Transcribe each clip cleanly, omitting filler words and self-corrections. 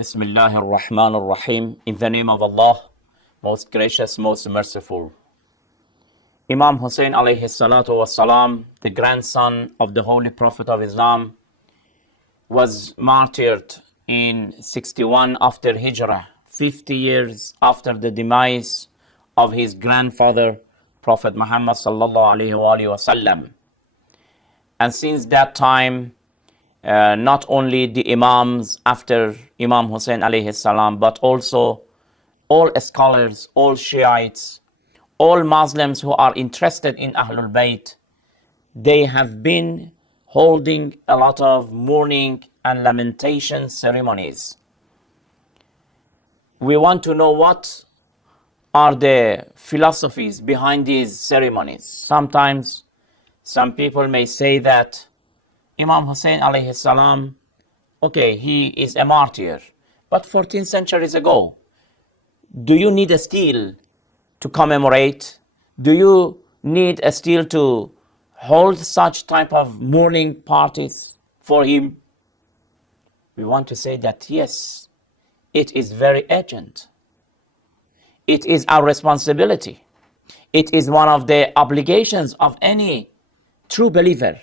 Bismillah ar-Rahman ar-Rahim. In the name of Allah, most gracious, most merciful. Imam Hussain alayhi salatu wasalam, the grandson of the Holy Prophet of Islam, was martyred in 61 after Hijrah, 50 years after the demise of his grandfather, Prophet Muhammad sallallahu alayhi wa sallam. And since that time, not only the Imams after Imam Hussain alayhi salam, but also all scholars, all Shiites, all Muslims who are interested in Ahlul Bayt, they have been holding a lot of mourning and lamentation ceremonies. We want to know what are the philosophies behind these ceremonies. Sometimes some people may say that Imam Hussain alayhi salam, okay, he is a martyr, but 14 centuries ago, do you need a stele to commemorate? Do you need a stele to hold such type of mourning parties for him? We want to say that yes, it is very urgent. It is our responsibility. It is one of the obligations of any true believer.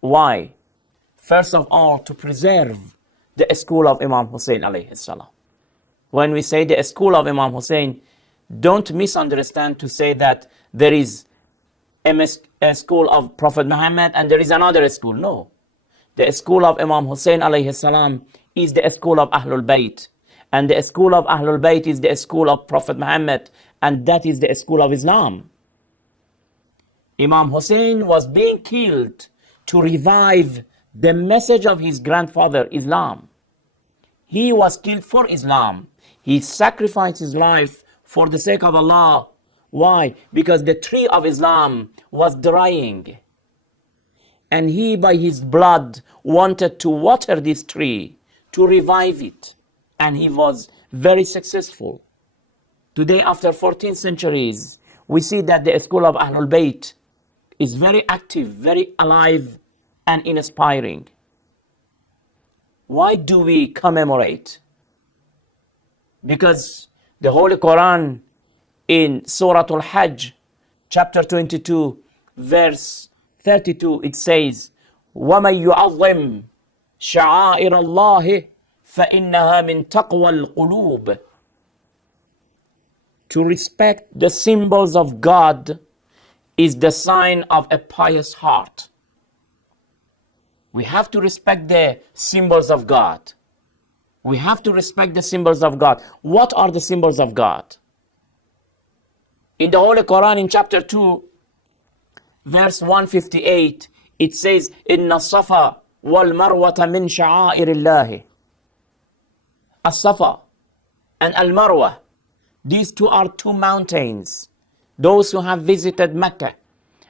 Why? First of all, to preserve the school of Imam Hussain alayhi salam. When we say the school of Imam Hussain, don't misunderstand to say that there is a school of Prophet Muhammad and there is another school. No. The school of Imam Hussain alayhi salam is the school of Ahlul Bayt. And the school of Ahlul Bayt is the school of Prophet Muhammad. And that is the school of Islam. Imam Hussain was being killed to revive the message of his grandfather, Islam. He was killed for Islam. He sacrificed his life for the sake of Allah. Why? Because the tree of Islam was drying. And he, by his blood, wanted to water this tree, to revive it. And he was very successful. Today, after 14 centuries, we see that the school of Ahlul Bayt is very active, very alive, and inspiring. Why do we commemorate? Because the Holy Quran in Surah Al-Hajj, chapter 22, verse 32, it says, وَمَنْ يُعَظِّمْ شَعَائِرَ اللَّهِ فَإِنَّهَا مِنْ تَقْوَى الْقُلُوبِ. To respect the symbols of God is the sign of a pious heart. We have to respect the symbols of God. We have to respect the symbols of God. What are the symbols of God? In the Holy Quran, in chapter 2, verse 158, it says, إِنَّ الصَّفَا وَالْمَرْوَةَ مِنْ شَعَائِرِ اللَّهِ. As-Safa and Al-Marwa, these two are two mountains. Those who have visited Mecca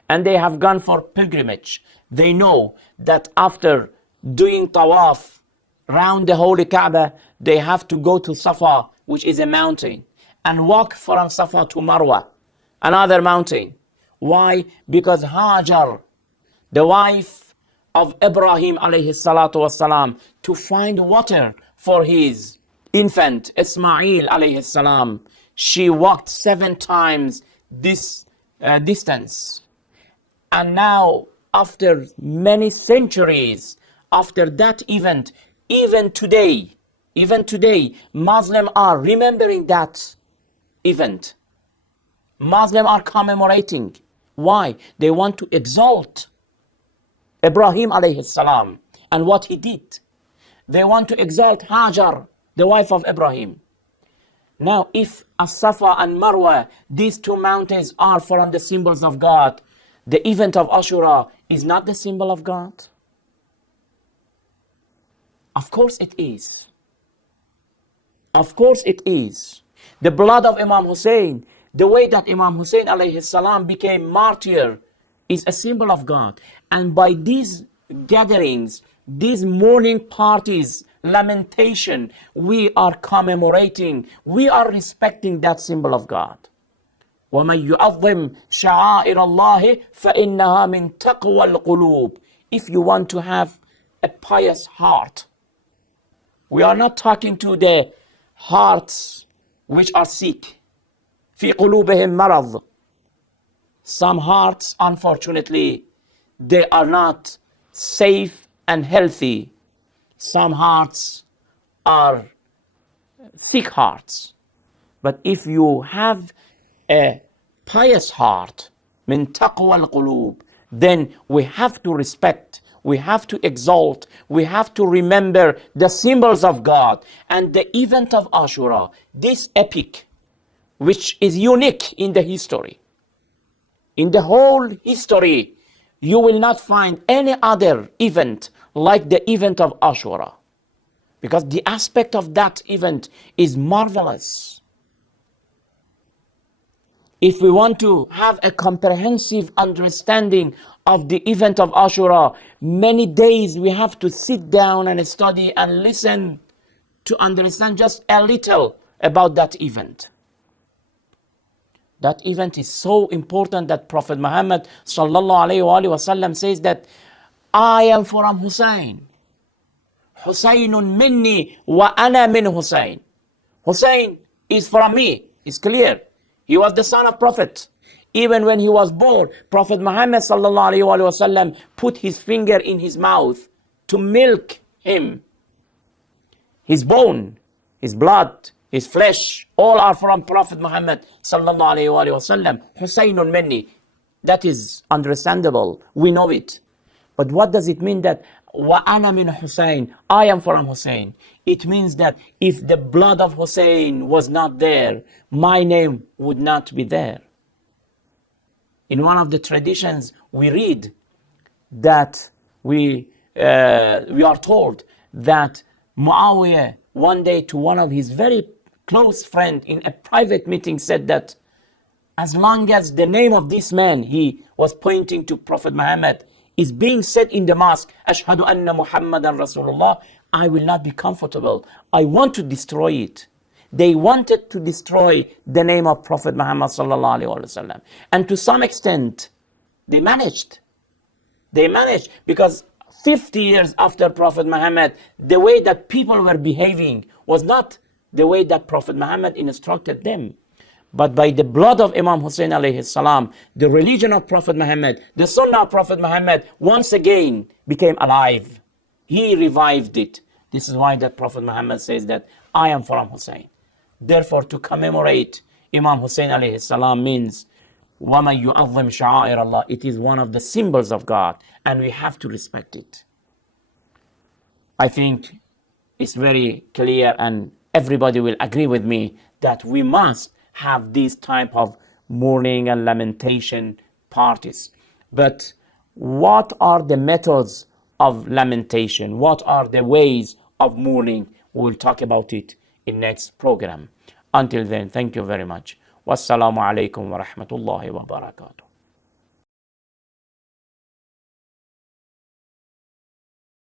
and they have gone for pilgrimage, they know that after doing tawaf around the Holy Kaaba, they have to go to Safa, which is a mountain, and walk from Safa to Marwa, another mountain. Why? Because Hajar, the wife of Ibrahim alayhi salatu wasalam, to find water for his infant Ismail alayhi salam, she walked 7 times this distance. And now, after many centuries after that event, even today, Muslims are remembering that event. Muslims are commemorating. Why? They want to exalt Ibrahim alayhi salam and what he did. They want to exalt Hajar, the wife of Ibrahim. Now, if As-Safa and Marwa, these two mountains are from the symbols of God, the event of Ashura is not the symbol of God? Of course it is. Of course it is. The blood of Imam Hussain, the way that Imam Hussain alayhi salam became martyr, is a symbol of God. And by these gatherings, these mourning parties, lamentation, we are commemorating, we are respecting that symbol of God. وَمَنْ يُعَظِّمْ شَعَائِرَ اللَّهِ فَإِنَّهَا مِنْ تَقْوَى الْقُلُوبِ. If you want to have a pious heart, We are not talking to the hearts which are sick. في قلوبهم مرض. Some hearts, unfortunately, they are not safe and healthy. Some hearts are sick hearts. But if you have a pious heart, من تقوى القلوب, then we have to respect, we have to exalt, we have to remember the symbols of God. And the event of Ashura, this epic, which is unique in the history, in the whole history, you will not find any other event like the event of Ashura, because the aspect of that event is marvelous. If we want to have a comprehensive understanding of the event of Ashura, many days we have to sit down and study and listen to understand just a little about that event. That event is so important that Prophet Muhammad sallallahu alaihi wasallam says that I am from Hussain. Husaynun minni wa ana min Hussain. Hussain is from me. It's clear. He was the son of Prophet. Even when he was born, Prophet Muhammad sallallahu alaihi wasallam put his finger in his mouth to milk him. His bone, his blood, his flesh, all are from Prophet Muhammad sallallahu alaihi wasallam. Husaynun minni. That is understandable. We know it. But what does it mean that wa ana min Hussain? I am from Hussein. It means that if the blood of Hussein was not there, my name would not be there. In one of the traditions, we read that we are told that Muawiyah one day to one of his very close friend in a private meeting said that as long as the name of this man, he was pointing to Prophet Muhammad, is being said in the mosque, Ashhadu anna Muhammadan Rasulullah, I will not be comfortable. I want to destroy it. They wanted to destroy the name of Prophet Muhammad sallallahu alaihi wasallam. And to some extent, they managed. They managed because 50 years after Prophet Muhammad, the way that people were behaving was not the way that Prophet Muhammad instructed them. But by the blood of Imam Hussain alayhi salam, the religion of Prophet Muhammad, the Sunnah of Prophet Muhammad, once again became alive. He revived it. This is why that Prophet Muhammad says that I am from Hussain. Therefore, to commemorate Imam Hussain alayhi salam means وَمَنْ يُعَظِّمْ شَعَائِرَ اللَّهِ. It is one of the symbols of God, and we have to respect it. I think it's very clear, and everybody will agree with me that we must have these type of mourning and lamentation parties. But what are the methods of lamentation? What are the ways of mourning? We'll talk about it in next program. Until then, thank you very much. Wassalamu alaikum wa rahmatullahi wa barakatuh.